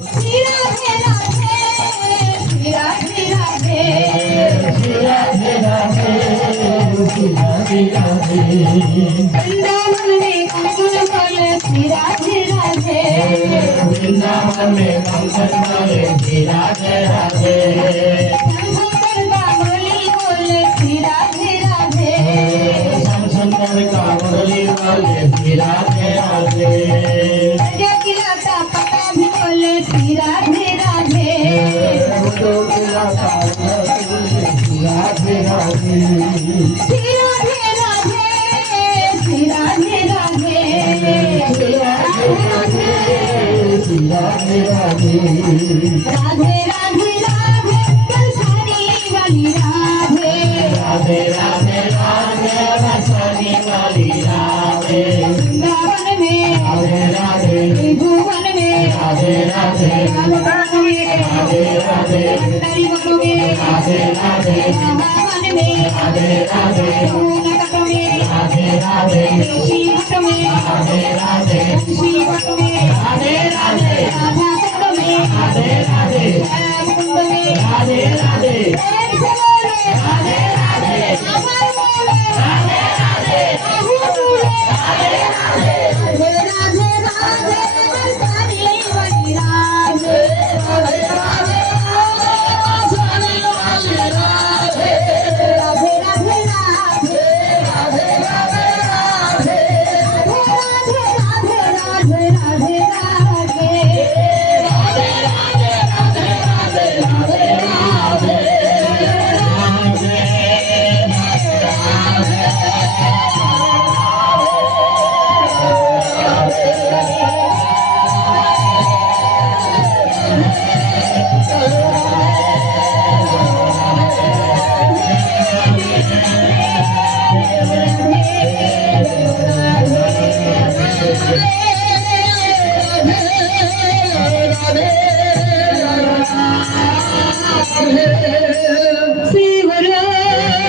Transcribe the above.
श्री राधे राधे श्री राधे राधे श्री राधे राधे श्री राधे राधे वृंदावन में कंकण वाले श्री राधे राधे वृंदावन में कंकण वाले श्री राधे राधे शंकर का मुरली बोले श्री राधे राधे श्याम सुंदर का मुरली वाले श्री राधे राधे राजा की लाता पता भी बोले श्री राधे राधे श्री राधे राधे श्री राधे राधे श्री राधे राधे श्री राधे राधे श्री राधे राधे राधे राधे राधे कंसारी वाली राधे राधे राधे राधे रसानी वाली राधे वृंदावन में राधे राधे त्रिभुवन में राधे राधे रामदास में राधे राधे पंडरी बनो में राधे राधे महावन में राधे राधे सोनकट में राधे राधे श्रीमठ में राधे राधे श्रीमठ में राधे राधे राधा कुंड में राधे राधे श्याम कुंड में राधे राधे प्रेम से बोले राधे राधे अमर बोले राधे राधे आहू बोले राधे राधे राधे राधे राधे कंसारी वाली राधे राधे राधे रसानी वाली राधे राधे राधे राधे राधे राधे राधे राधे राधे राधे राधे राधे राधे